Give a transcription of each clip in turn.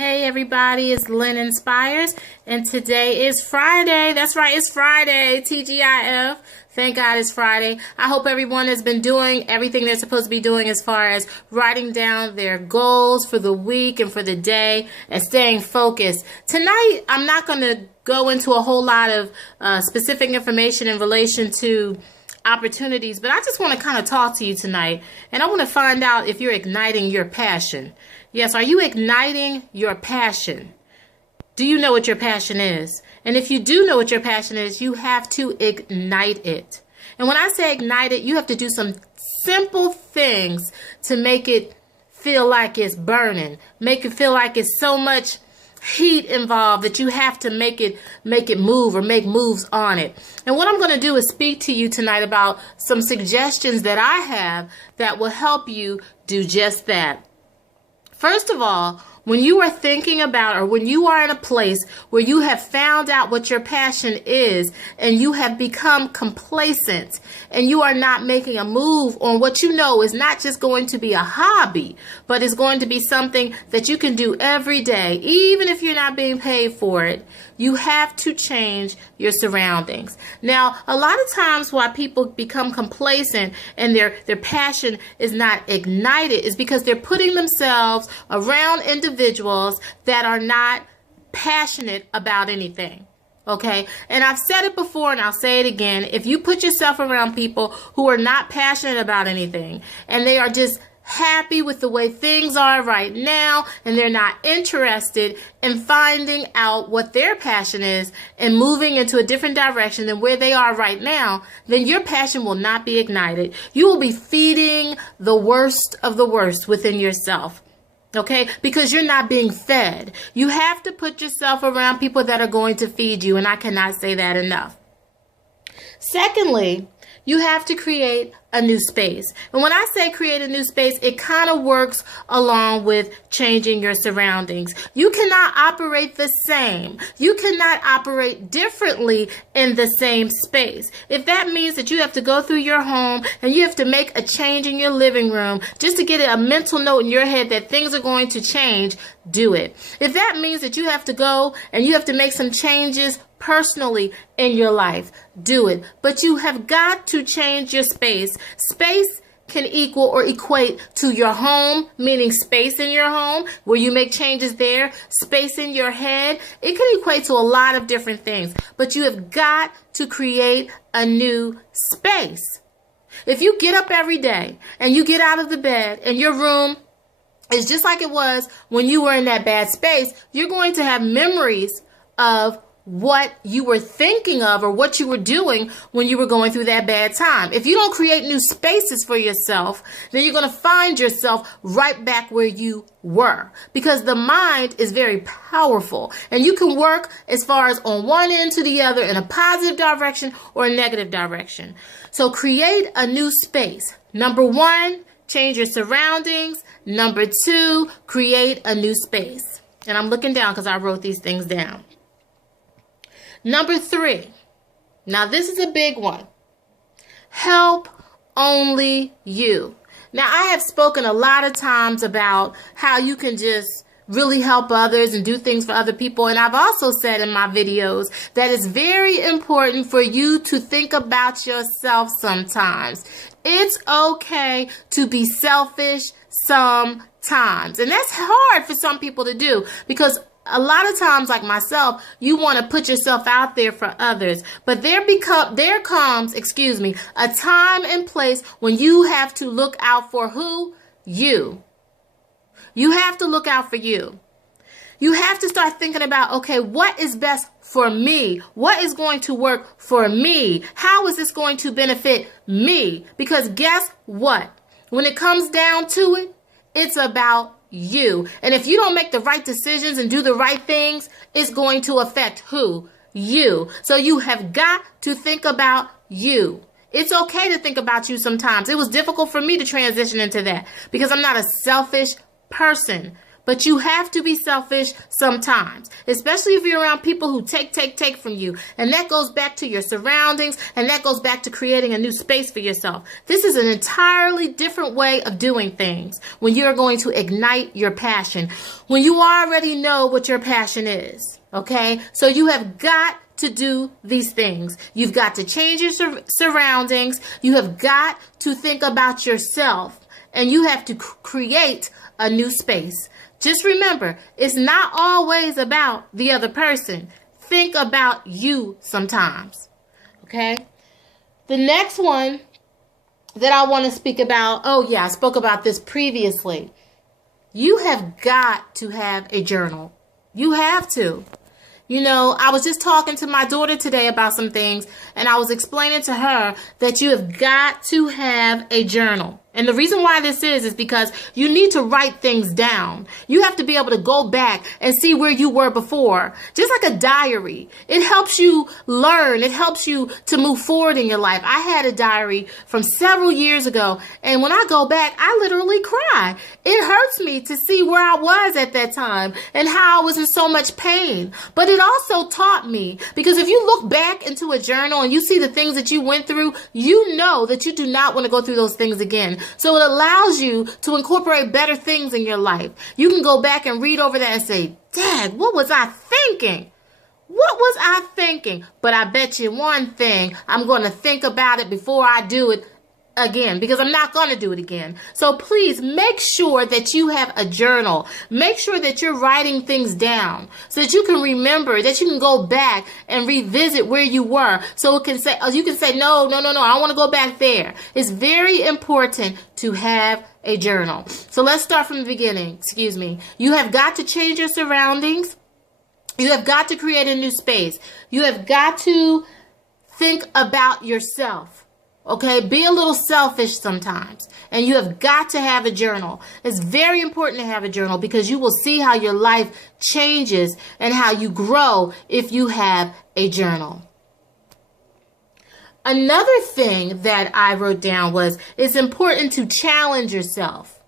Hey everybody, it's Lynn Inspires, and today is Friday. That's right, it's Friday, TGIF. Thank God it's Friday. I hope everyone has been doing everything they're supposed to be doing as far as writing down their goals for the week and for the day and staying focused. Tonight, I'm not going to go into a whole lot of specific information in relation to opportunities, but I just want to kind of talk to you tonight, and I want to find out if you're igniting your passion. Yes, are you igniting your passion? Do you know what your passion is? And if you do know what your passion is, you have to ignite it. And when I say ignite it, you have to do some simple things to make it feel like it's burning, make it feel like it's so much heat involved that you have to make it move or make moves on it. And what I'm going to do is speak to you tonight about some suggestions that I have that will help you do just that. First of all, when you are thinking about, or when you are in a place where you have found out what your passion is and you have become complacent and you are not making a move on what you know is not just going to be a hobby, but is going to be something that you can do every day, even if you're not being paid for it, you have to change your surroundings. Now, a lot of times why people become complacent and their passion is not ignited is because they're putting themselves around individuals that are not passionate about anything. Okay? And I've said it before and I'll say it again. If you put yourself around people who are not passionate about anything and they are just happy with the way things are right now and they're not interested in finding out what their passion is and moving into a different direction than where they are right now, then your passion will not be ignited. You will be feeding the worst of the worst within yourself. Okay, because you're not being fed. You have to put yourself around people that are going to feed you, and I cannot say that enough. Secondly, you have to create a new space. And when I say create a new space, it kind of works along with changing your surroundings. You cannot operate the same. You cannot operate differently in the same space. If that means that you have to go through your home and you have to make a change in your living room just to get a mental note in your head that things are going to change, do it. If that means that you have to go and you have to make some changes personally in your life, do it. But you have got to change your space. Space can equal or equate to your home, meaning space in your home where you make changes there, space in your head. It can equate to a lot of different things, but you have got to create a new space. If you get up every day and you get out of the bed and your room is just like it was when you were in that bad space, you're going to have memories of what you were thinking of or what you were doing when you were going through that bad time. If you don't create new spaces for yourself, then you're going to find yourself right back where you were, because the mind is very powerful and you can work as far as on one end to the other in a positive direction or a negative direction. So create a new space. Number one, change your surroundings. Number two, create a new space. And I'm looking down because I wrote these things down. Number three, now this is a big one. Help only you. Now, I have spoken a lot of times about how you can just really help others and do things for other people. And I've also said in my videos that it's very important for you to think about yourself sometimes. It's okay to be selfish sometimes. And that's hard for some people to do because a lot of times, like myself, you want to put yourself out there for others. But there comes a time and place when you have to look out for who? You. You have to look out for you. You have to start thinking about, okay, what is best for me? What is going to work for me? How is this going to benefit me? Because guess what? When it comes down to it, it's about you. And if you don't make the right decisions and do the right things, it's going to affect who? You. So you have got to think about you. It's okay to think about you sometimes. It was difficult for me to transition into that because I'm not a selfish person. But you have to be selfish sometimes, especially if you're around people who take from you. And that goes back to your surroundings, and that goes back to creating a new space for yourself. This is an entirely different way of doing things when you're going to ignite your passion, when you already know what your passion is. Okay? So you have got to do these things. You've got to change your surroundings. You have got to think about yourself, and you have to create a new space. Just remember, it's not always about the other person. Think about you sometimes. Okay? The next one that I want to speak about, I spoke about this previously. You have got to have a journal. You have to. You know, I was just talking to my daughter today about some things, and I was explaining to her that you have got to have a journal. And the reason why this is because you need to write things down. You have to be able to go back and see where you were before. Just like a diary. It helps you learn. It helps you to move forward in your life. I had a diary from several years ago, and when I go back, I literally cry. It hurts me to see where I was at that time and how I was in so much pain. But it also taught me, because if you look back into a journal and you see the things that you went through, you know that you do not want to go through those things again. So it allows you to incorporate better things in your life. You can go back and read over that and say, Dad, what was I thinking? What was I thinking? But I bet you one thing, I'm going to think about it before I do it again, because I'm not going to do it again. So please make sure that you have a journal. Make sure that you're writing things down so that you can remember, that you can go back and revisit where you were. So it can say, you can say, no, I want to go back there. It's very important to have a journal. So let's start from the beginning. You have got to change your surroundings. You have got to create a new space. You have got to think about yourself. Okay, be a little selfish sometimes. And you have got to have a journal. It's very important to have a journal because you will see how your life changes and how you grow if you have a journal. Another thing that I wrote down was it's important to challenge yourself.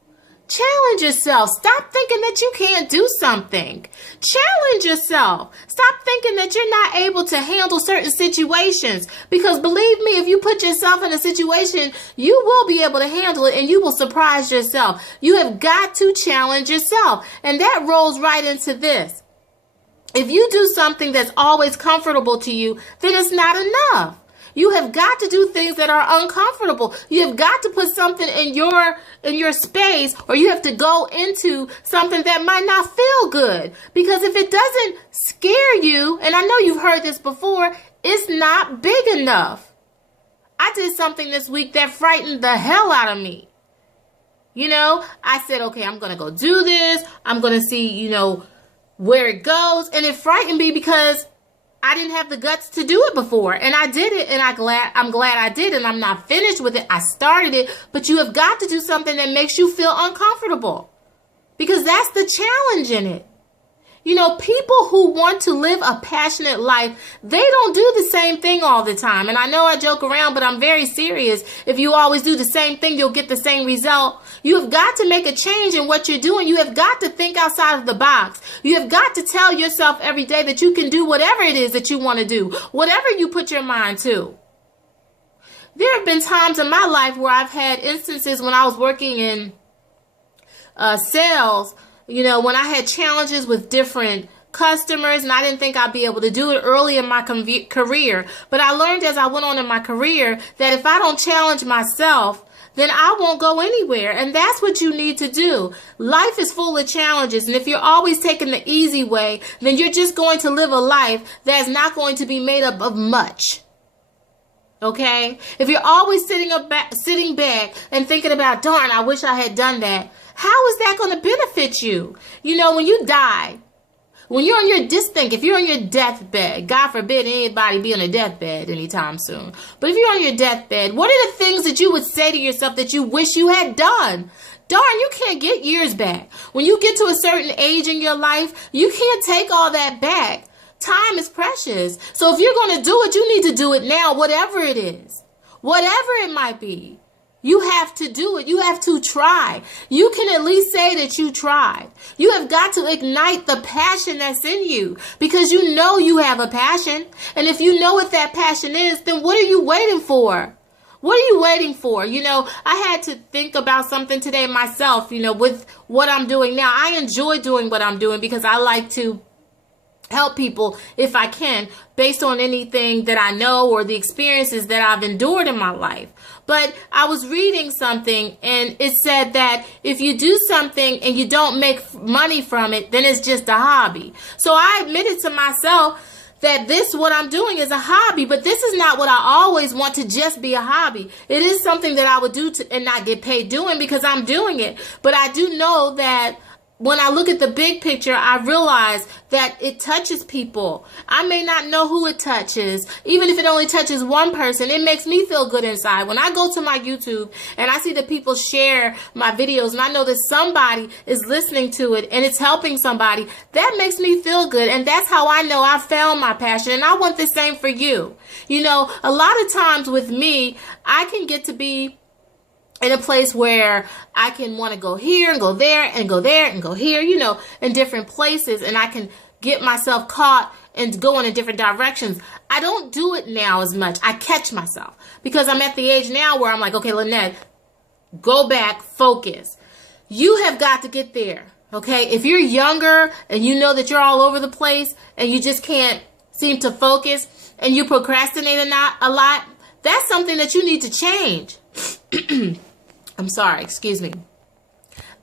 Challenge yourself. Stop thinking that you can't do something. Challenge yourself. Stop thinking that you're not able to handle certain situations. Because believe me, if you put yourself in a situation, you will be able to handle it and you will surprise yourself. You have got to challenge yourself. And that rolls right into this. If you do something that's always comfortable to you, then it's not enough. You have got to do things that are uncomfortable. You have got to put something in your space, or you have to go into something that might not feel good. Because if it doesn't scare you, and I know you've heard this before, it's not big enough. I did something this week that frightened the hell out of me. You know, I said, okay, I'm going to go do this. I'm going to see, where it goes. And it frightened me because I didn't have the guts to do it before, and I did it, and I'm glad I did, and I'm not finished with it. I started it, but you have got to do something that makes you feel uncomfortable, because that's the challenge in it. People who want to live a passionate life, they don't do the same thing all the time. And I know I joke around, but I'm very serious. If you always do the same thing, you'll get the same result. You have got to make a change in what you're doing. You have got to think outside of the box. You have got to tell yourself every day that you can do whatever it is that you want to do, whatever you put your mind to. There have been times in my life where I've had instances when I was working in sales, when I had challenges with different customers, and I didn't think I'd be able to do it early in my career. But I learned as I went on in my career that if I don't challenge myself, then I won't go anywhere. And that's what you need to do. Life is full of challenges. And if you're always taking the easy way, then you're just going to live a life that's not going to be made up of much. Okay? If you're always sitting back and thinking about, darn, I wish I had done that, how is that going to benefit you? When you die, when you're on your if you're on your deathbed, God forbid anybody be on a deathbed anytime soon. But if you're on your deathbed, what are the things that you would say to yourself that you wish you had done? Darn, you can't get years back. When you get to a certain age in your life, you can't take all that back. Time is precious. So if you're going to do it, you need to do it now, whatever it is. Whatever it might be. You have to do it. You have to try. You can at least say that you tried. You have got to ignite the passion that's in you because you know you have a passion. And if you know what that passion is, then what are you waiting for? What are you waiting for? I had to think about something today myself, with what I'm doing now. I enjoy doing what I'm doing because I like to help people if I can, based on anything that I know or the experiences that I've endured in my life. But I was reading something and it said that if you do something and you don't make money from it, then it's just a hobby. So I admitted to myself that what I'm doing is a hobby, but this is not what I always want to just be a hobby. It is something that I would do and not get paid doing because I'm doing it. But I do know that when I look at the big picture, I realize that it touches people. I may not know who it touches. Even if it only touches one person, it makes me feel good inside. When I go to my YouTube and I see that people share my videos and I know that somebody is listening to it and it's helping somebody, that makes me feel good. And that's how I know I found my passion. And I want the same for you. A lot of times with me, I can get to be in a place where I can want to go here and go there and go there and go here, in different places. And I can get myself caught and going in different directions. I don't do it now as much. I catch myself because I'm at the age now where I'm like, okay, Lynette, go back, focus. You have got to get there. Okay. If you're younger and you know that you're all over the place and you just can't seem to focus and you procrastinate a lot, that's something that you need to change. I'm sorry, excuse me.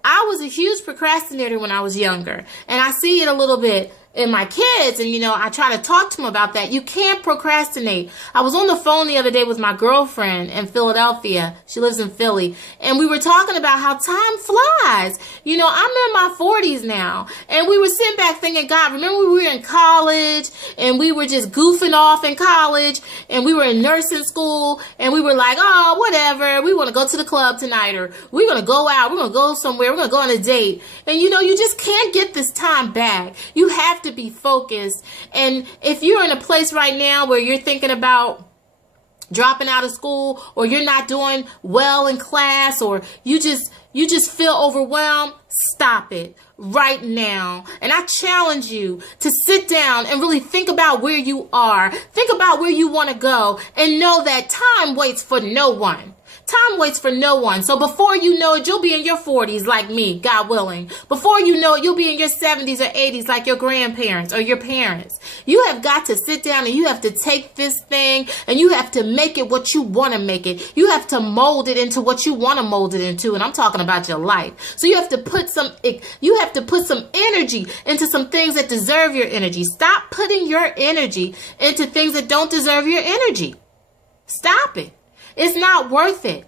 I was a huge procrastinator when I was younger, and I see it a little bit in my kids, and I try to talk to them about that. You can't procrastinate. I was on the phone the other day with my girlfriend in Philadelphia. She lives in Philly, and we were talking about how time flies. I'm in my 40s now, and we were sitting back thinking, God, remember we were in college, and we were just goofing off in college, and we were in nursing school, and we were like, oh, whatever, we want to go to the club tonight, or we're going to go out, we're going to go somewhere, we're going to go on a date, and you just can't get this time back. You have to be focused. And if you're in a place right now where you're thinking about dropping out of school, or you're not doing well in class, or you just feel overwhelmed, stop it right now. And I challenge you to sit down and really think about where you are. Think about where you want to go and know that time waits for no one. Time waits for no one. So before you know it, you'll be in your 40s like me, God willing. Before you know it, you'll be in your 70s or 80s like your grandparents or your parents. You have got to sit down and you have to take this thing and you have to make it what you want to make it. You have to mold it into what you want to mold it into. And I'm talking about your life. So you have to put some energy into some things that deserve your energy. Stop putting your energy into things that don't deserve your energy. Stop it. It's not worth it.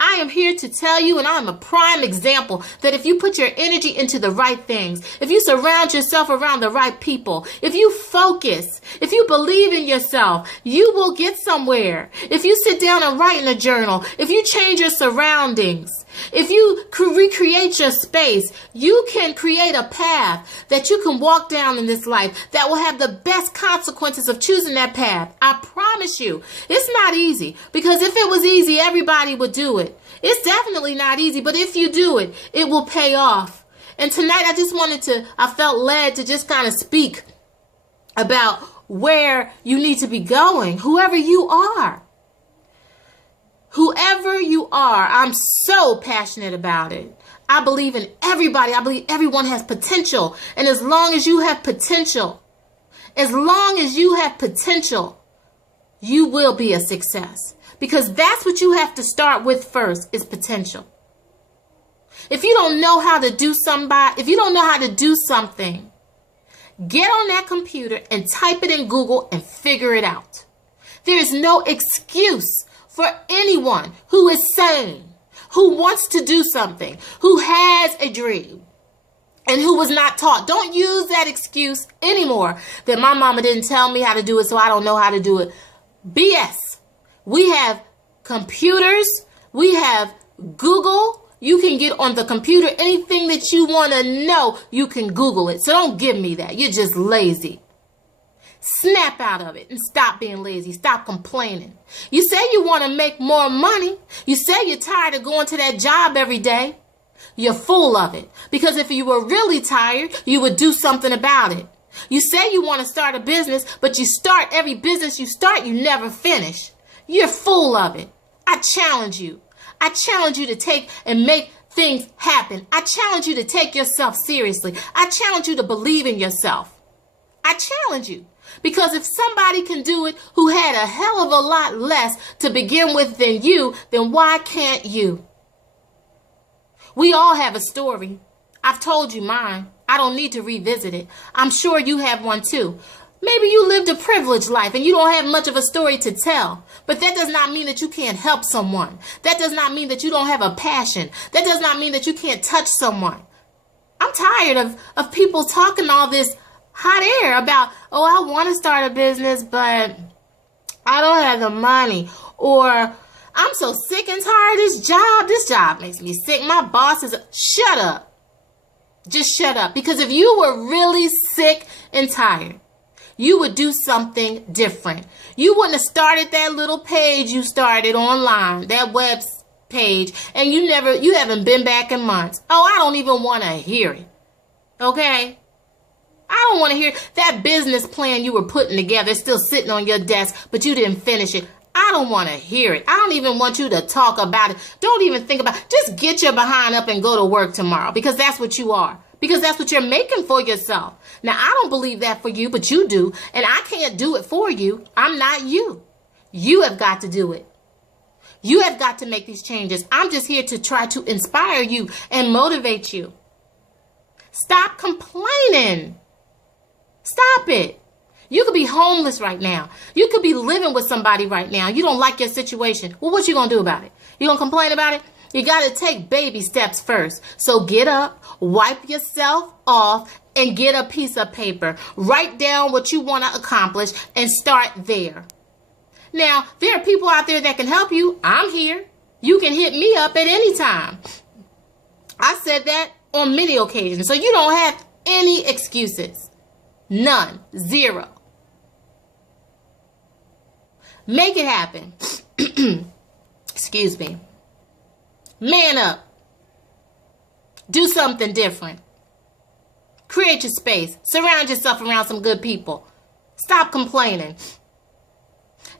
I am here to tell you, and I'm a prime example, that if you put your energy into the right things, if you surround yourself around the right people, if you focus, if you believe in yourself, you will get somewhere. If you sit down and write in a journal, if you change your surroundings, if you recreate your space, you can create a path that you can walk down in this life that will have the best consequences of choosing that path. I promise you, it's not easy, because if it was easy, everybody would do it. It's definitely not easy, but if you do it, it will pay off. And tonight I felt led to just kind of speak about where you need to be going, whoever you are. Whoever you are, I'm so passionate about it. I believe in everybody. I believe everyone has potential. And as long as you have potential, you will be a success. Because that's what you have to start with first, is potential. If you don't know how to do something, get on that computer and type it in Google and figure it out. There is no excuse for anyone who is sane, who wants to do something, who has a dream, and who was not taught. Don't use that excuse anymore that my mama didn't tell me how to do it, so I don't know how to do it. BS. We have computers. We have Google. You can get on the computer anything that you want to know. You can Google it. So don't give me that. You're just lazy. Snap out of it and stop being lazy. Stop complaining. You say you want to make more money. You say you're tired of going to that job every day. You're full of it. Because if you were really tired, you would do something about it. You say you want to start a business, but you start every business you start, you never finish. You're full of it. I challenge you. I challenge you to take and make things happen. I challenge you to take yourself seriously. I challenge you to believe in yourself. I challenge you. Because if somebody can do it who had a hell of a lot less to begin with than you, then why can't you? We all have a story. I've told you mine. I don't need to revisit it. I'm sure you have one too. Maybe you lived a privileged life and you don't have much of a story to tell. But that does not mean that you can't help someone. That does not mean that you don't have a passion. That does not mean that you can't touch someone. I'm tired of people talking all this hot air about, oh, I want to start a business, but I don't have the money. Or I'm so sick and tired of this job. This job makes me sick. My boss is... Shut up. Just shut up. Because if you were really sick and tired, you would do something different. You wouldn't have started that little page you started online, that web page, and you haven't been back in months. Oh, I don't even want to hear it. Okay? I don't want to hear that business plan you were putting together still sitting on your desk, but you didn't finish it. I don't want to hear it. I don't even want you to talk about it. Don't even think about it. Just get your behind up and go to work tomorrow, because that's what you are. Because that's what you're making for yourself. Now, I don't believe that for you, but you do. And I can't do it for you. I'm not you. You have got to do it. You have got to make these changes. I'm just here to try to inspire you and motivate you. Stop complaining. Stop it. You could be homeless right now. You could be living with somebody right now. You don't like your situation. Well, what you going to do about it? You going to complain about it? You got to take baby steps first. So get up, wipe yourself off, and get a piece of paper. Write down what you want to accomplish and start there. Now, there are people out there that can help you. I'm here. You can hit me up at any time. I said that on many occasions. So you don't have any excuses. None. Zero. Make it happen. Excuse me. Man up. Do something different. Create your space. Surround yourself around some good people. Stop complaining.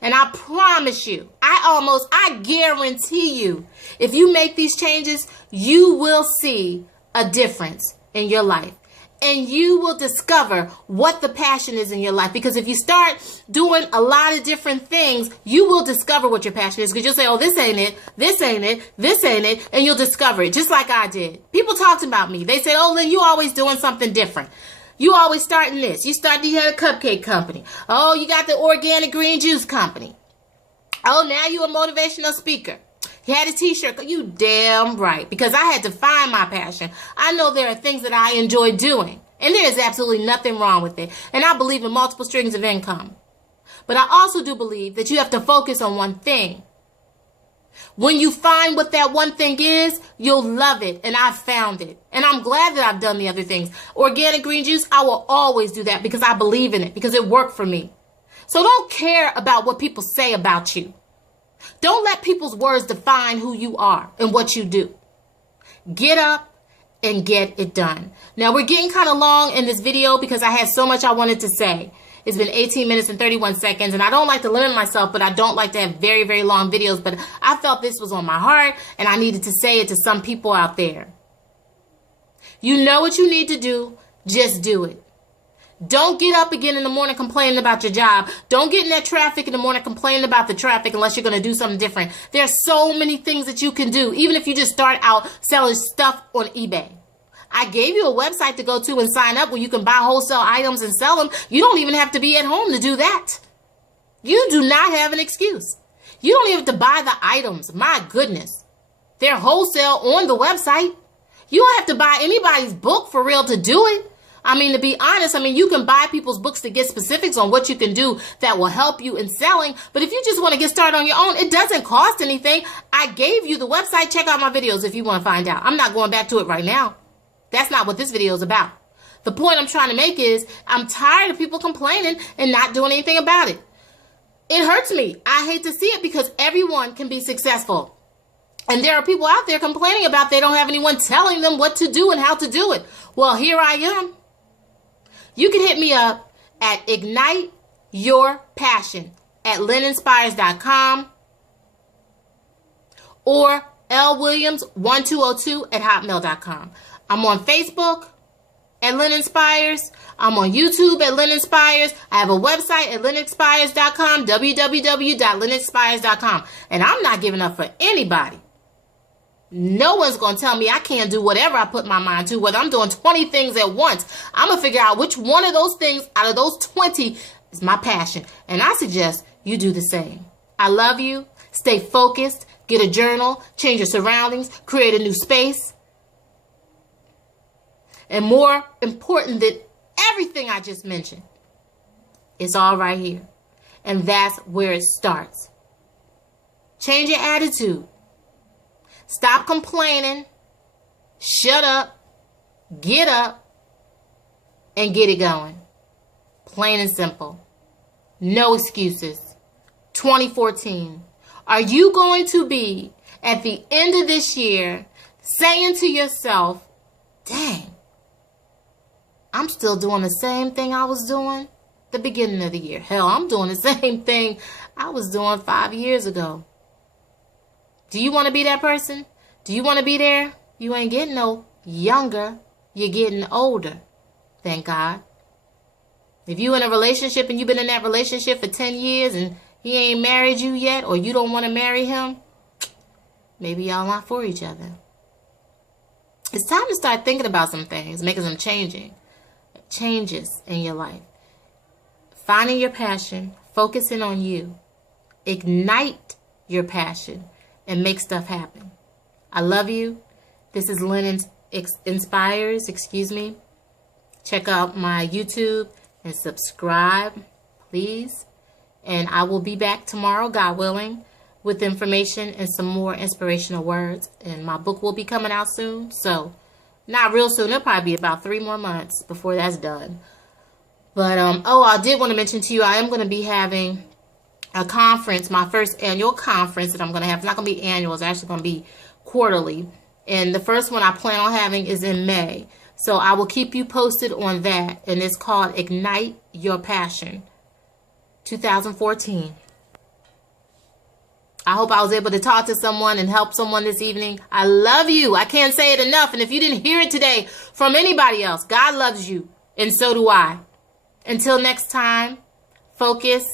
And I promise you, I guarantee you, if you make these changes, you will see a difference in your life. And you will discover what the passion is in your life. Because if you start doing a lot of different things, you will discover what your passion is. Because you'll say, oh, this ain't it, this ain't it, this ain't it. And you'll discover it, just like I did. People talked about me. They said, oh, Lynn, you always doing something different. You always starting this. You had a cupcake company. Oh, you got the organic green juice company. Oh, now you a motivational speaker. You had a t-shirt. You damn right. Because I had to find my passion. I know there are things that I enjoy doing. And there is absolutely nothing wrong with it. And I believe in multiple streams of income. But I also do believe that you have to focus on one thing. When you find what that one thing is, you'll love it. And I've found it. And I'm glad that I've done the other things. Organic green juice, I will always do that because I believe in it. Because it worked for me. So don't care about what people say about you. Don't let people's words define who you are and what you do. Get up and get it done. Now, we're getting kind of long in this video because I had so much I wanted to say. It's been 18 minutes and 31 seconds, and I don't like to limit myself, but I don't like to have very, very long videos. But I felt this was on my heart, and I needed to say it to some people out there. You know what you need to do. Just do it. Don't get up again in the morning complaining about your job. Don't get in that traffic in the morning complaining about the traffic unless you're going to do something different. There are so many things that you can do, even if you just start out selling stuff on eBay. I gave you a website to go to and sign up where you can buy wholesale items and sell them. You don't even have to be at home to do that. You do not have an excuse. You don't even have to buy the items. My goodness. They're wholesale on the website. You don't have to buy anybody's book for real to do it. I mean, to be honest, you can buy people's books to get specifics on what you can do that will help you in selling. But if you just want to get started on your own, it doesn't cost anything. I gave you the website. Check out my videos if you want to find out. I'm not going back to it right now. That's not what this video is about. The point I'm trying to make is I'm tired of people complaining and not doing anything about it. It hurts me. I hate to see it because everyone can be successful. And there are people out there complaining about they don't have anyone telling them what to do and how to do it. Well, here I am. You can hit me up at Ignite Your Passion at LynnInspires.com or lwilliams1202 at hotmail.com. I'm on Facebook at Lynn Inspires. I'm on YouTube at Lynn Inspires. I have a website at LynnInspires.com, www.LynnInspires.com. And I'm not giving up for anybody. No one's going to tell me I can't do whatever I put my mind to, whether I'm doing 20 things at once. I'm going to figure out which one of those things out of those 20 is my passion. And I suggest you do the same. I love you. Stay focused. Get a journal. Change your surroundings. Create a new space. And more important than everything I just mentioned, it's all right here. And that's where it starts. Change your attitude. Stop complaining. Shut up. Get up. And get it going. Plain and simple. No excuses. 2014. Are you going to be at the end of this year saying to yourself, dang, I'm still doing the same thing I was doing the beginning of the year. Hell, I'm doing the same thing I was doing 5 years ago. Do you want to be that person? Do you want to be there? You ain't getting no younger. You're getting older. Thank God. If you in a relationship and you've been in that relationship for 10 years and he ain't married you yet, or you don't want to marry him, maybe y'all not for each other. It's time to start thinking about some things, making some changes in your life. Finding your passion, focusing on you. Ignite your passion and make stuff happen. I love you. This is Lynn Inspires, Check out my YouTube and subscribe, please. And I will be back tomorrow, God willing, with information and some more inspirational words. And my book will be coming out soon. So, not real soon. It'll probably be about 3 more months before that's done. But, I did want to mention to you, I am going to be having a conference, my first annual conference that I'm going to have. It's not going to be annual. It's actually going to be quarterly. And the first one I plan on having is in May. So, I will keep you posted on that. And it's called Ignite Your Passion 2014. I hope I was able to talk to someone and help someone this evening. I love you. I can't say it enough. And if you didn't hear it today from anybody else, God loves you. And so do I. Until next time, focus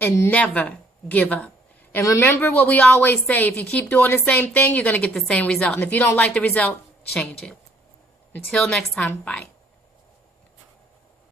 and never give up. And remember what we always say. If you keep doing the same thing, you're going to get the same result. And if you don't like the result, change it. Until next time, bye.